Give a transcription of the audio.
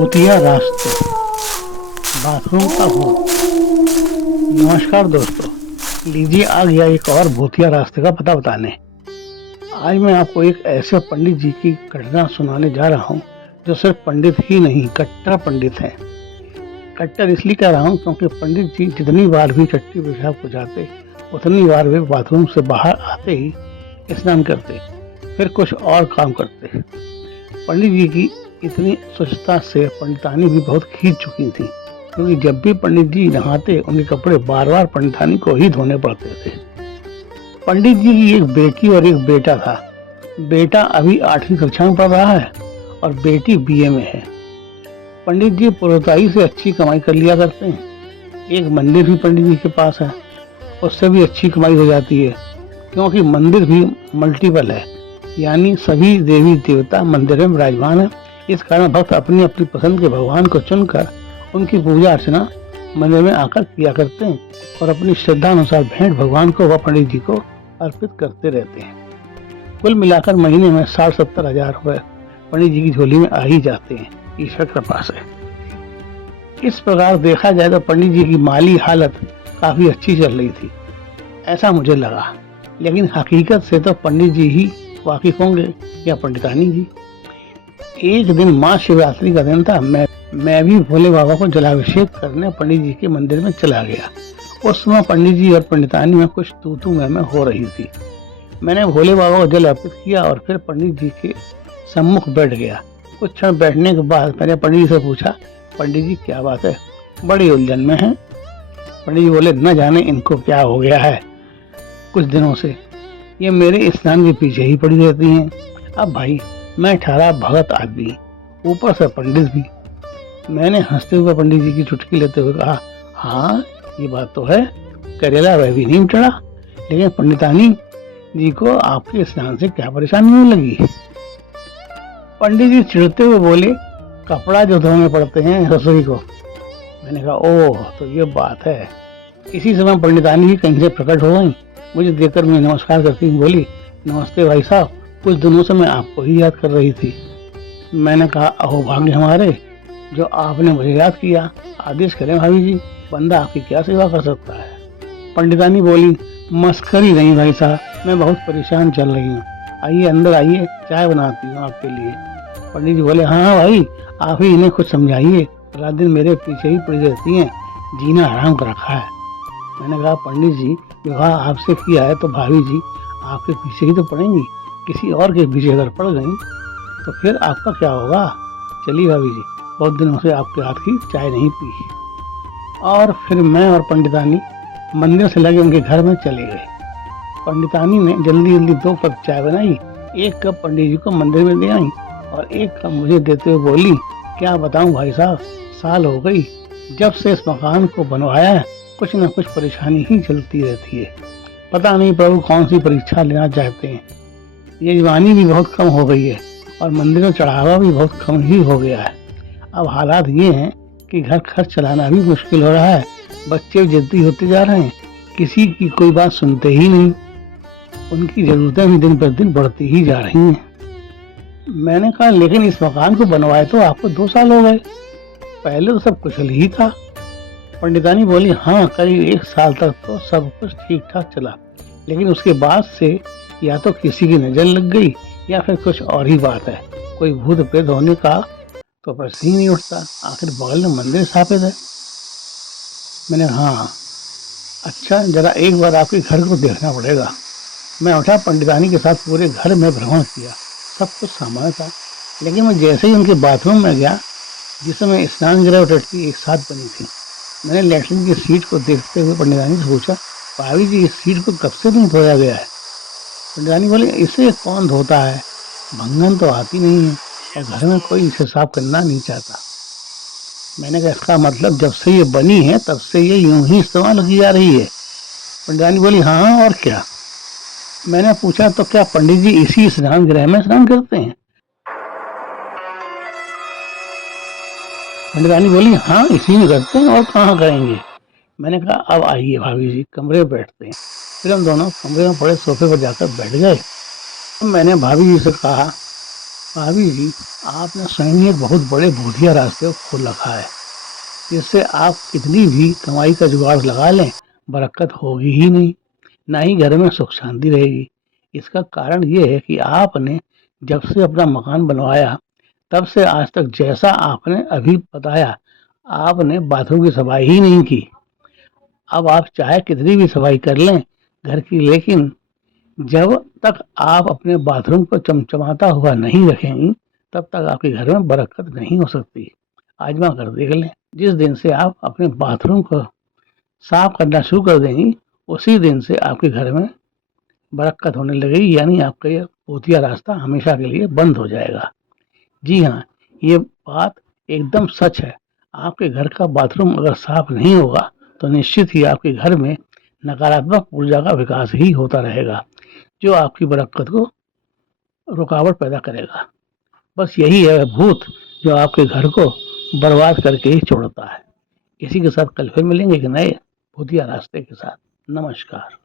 भूतिया रास्ते, बाथरूम का भूत। नमस्कार दोस्तों, लीजिए आ गया एक और भूतिया रास्ते का पता बताने। आज मैं आपको एक ऐसे पंडित जी की घटना सुनाने जा रहा हूँ जो सिर्फ पंडित ही नहीं, कट्टर पंडित हैं। कट्टर इसलिए कह रहा हूँ क्योंकि पंडित जी जितनी बार भी टट्टी पेशाब को जाते, उतनी बार वे बाथरूम से बाहर आते ही स्नान करते, फिर कुछ और काम करते। पंडित जी की इतनी स्वच्छता से पंडितानी भी बहुत खींच चुकी थी, क्योंकि जब भी पंडित जी नहाते उनके कपड़े बार बार पंडितानी को ही धोने पड़ते थे। पंडित जी की एक बेटी और एक बेटा था। बेटा अभी 8वीं कक्षा में पढ़ रहा है और बेटी बीए में है। पंडित जी पुरोहिताई से अच्छी कमाई कर लिया करते हैं। एक मंदिर भी पंडित जी के पास है, उससे भी अच्छी कमाई हो जाती है, क्योंकि मंदिर भी मल्टीपल है, यानी सभी देवी देवता मंदिर में विराजमान है। इस कारण भक्त अपनी अपनी पसंद के भगवान को चुनकर उनकी पूजा अर्चना मंदिर में आकर किया करते हैं और अपनी श्रद्धा अनुसार भेंट भगवान को व पंडित जी को अर्पित करते रहते हैं। कुल मिलाकर महीने में 60-70 हजार रुपए पंडित जी की झोली में आ ही जाते हैं, ईश्वर कृपा से। इस प्रकार देखा जाए तो पंडित जी की माली हालत काफी अच्छी चल रही थी, ऐसा मुझे लगा। लेकिन हकीकत से तो पंडित जी ही वाकिफ होंगे या पंडितानी जी। एक दिन महाशिवरात्रि का दिन था। मैं भी भोले बाबा को जलाभिषेक करने पंडित जी के मंदिर में चला गया। उस समय पंडित जी और पंडितानी में कुछ तू मैं हो रही थी। मैंने भोले बाबा को जल अर्पित किया और फिर पंडित जी के सम्मुख बैठ गया। कुछ क्षण बैठने के बाद मैंने पंडित जी से पूछा, पंडित जी क्या बात है, बड़ी उलझन में है? पंडित जी बोले, न जाने इनको क्या हो गया है, कुछ दिनों से ये मेरे स्नान के पीछे ही पड़ी रहती हैं। अब भाई मैं ठहरा भगत आदमी, ऊपर से पंडित भी। मैंने हंसते हुए पंडित जी की चुटकी लेते हुए कहा, हाँ ये बात तो है, करेला वह भी नहीं चढ़ा, लेकिन पंडितानी जी को आपके स्नान से क्या परेशानी होने लगी? पंडित जी चिढ़ते हुए बोले, कपड़ा जो धोने पड़ते हैं रसोई को। मैंने कहा, ओह तो ये बात है। इसी समय पंडितानी ही कहीं से प्रकट हो गई। मुझे देखकर मैं नमस्कार करती हुई बोली, नमस्ते भाई साहब, कुछ दिनों से मैं आपको ही याद कर रही थी। मैंने कहा, अहो भाग्य हमारे जो आपने मुझे याद किया। आदेश करें भाभी जी, बंदा आपकी क्या सेवा कर सकता है? पंडितानी बोली, मस्करी नहीं भाई साहब, मैं बहुत परेशान चल रही हूँ, आइए अंदर आइए, चाय बनाती हूँ आपके लिए। पंडित जी बोले, हाँ भाई आप ही इन्हें कुछ समझाइए, रात दिन मेरे पीछे ही पड़ी रहती हैं, जीना हराम कर रखा है। मैंने कहा, पंडित जी विवाह आपसे किया है तो भाभी जी आपके पीछे ही तो पड़ेंगी, किसी और के पीछे अगर पड़ गई तो फिर आपका क्या होगा? चलिए भाभी जी, बहुत दिनों से आपके हाथ की चाय नहीं पी। और फिर मैं और पंडितानी मंदिर से लगे उनके घर में चले गए। पंडितानी ने जल्दी जल्दी 2 कप चाय बनाई, 1 कप पंडित जी को मंदिर में दे आई और 1 कप मुझे देते हुए बोली, क्या बताऊं भाई साहब, साल हो गई जब से इस मकान को बनवाया है, कुछ न कुछ परेशानी ही चलती रहती है। पता नहीं प्रभु कौन सी परीक्षा लेना चाहते हैं। ये जवानी भी बहुत कम हो गई है और मंदिर में चढ़ावा भी बहुत कम ही हो गया है। अब हालात ये हैं कि घर खर्च चलाना भी मुश्किल हो रहा है, बच्चे जिद्दी होते जा रहे हैं, किसी की कोई बात सुनते ही नहीं, उनकी जरूरतें भी दिन पर दिन बढ़ती ही जा रही हैं। मैंने कहा, लेकिन इस मकान को बनवाए तो आपको 2 साल हो गए, पहले तो सब कुशल ही था। पंडितानी बोली, हाँ करीब 1 साल तक तो सब कुछ ठीक ठाक चला, लेकिन उसके बाद से या तो किसी की नजर लग गई या फिर कुछ और ही बात है। कोई भूत प्रेत होने का तो प्रश्न ही नहीं उठता, आखिर बगल में मंदिर स्थापित है। मैंने हाँ अच्छा, जरा एक बार आपके घर को देखना पड़ेगा। मैं उठा, पंडितानी के साथ पूरे घर में भ्रमण किया, सब कुछ सामान्य था, लेकिन मैं जैसे ही उनके बाथरूम में गया, जिसमें स्नान गृह और टट्टी एक साथ बनी थी, मैंने लैट्रिन की सीट को देखते हुए पंडितानी से पूछा, भाभी जी इस सीट को कब से नहीं धोया गया है? पंडितानी बोले, इसे कौन धोता है, भंगन तो आती नहीं है और घर में कोई इसे साफ करना नहीं चाहता। मैंने कहा, इसका मतलब जब से ये बनी है तब से ये यूं ही इस्तेमाल की जा रही है? पंडितानी बोली, हाँ और क्या। मैंने पूछा, तो क्या पंडित जी इसी स्नान गृह में स्नान करते हैं? पंडितानी बोली, हाँ इसी में करते हैं और कहाँ करेंगे। मैंने कहा, अब आइए भाभी जी, कमरे में बैठते हैं। फिर हम दोनों कमरे में पड़े सोफे पर जाकर बैठ गए। मैंने भाभी जी से कहा, भाभी जी, आपने स्वयं ही एक बहुत बड़े भूतिया रास्ते को खोल रखा है, जिससे आप कितनी भी कमाई का जुगाड़ लगा लें, बरकत होगी ही नहीं, ना ही घर में सुख शांति रहेगी। इसका कारण ये है कि आपने जब से अपना मकान बनवाया, तब से आज तक जैसा आपने अभी बताया, आपने बाथरूम की सफाई ही नहीं की। अब आप चाहे कितनी भी सफाई कर लें घर की, लेकिन जब तक आप अपने बाथरूम को चमचमाता हुआ नहीं रखेंगी, तब तक आपके घर में बरकत नहीं हो सकती। आजमा कर देख लें, जिस दिन से आप अपने बाथरूम को साफ करना शुरू कर देंगी, उसी दिन से आपके घर में बरकत होने लगेगी, यानी आपका ये भूतिया रास्ता हमेशा के लिए बंद हो जाएगा। जी हाँ, ये बात एकदम सच है। आपके घर का बाथरूम अगर साफ नहीं होगा, तो निश्चित ही आपके घर में नकारात्मक ऊर्जा का विकास ही होता रहेगा, जो आपकी बरकत को रुकावट पैदा करेगा। बस यही है भूत, जो आपके घर को बर्बाद करके ही छोड़ता है। इसी के साथ कल फिर मिलेंगे एक नए भूतिया रास्ते के साथ। नमस्कार।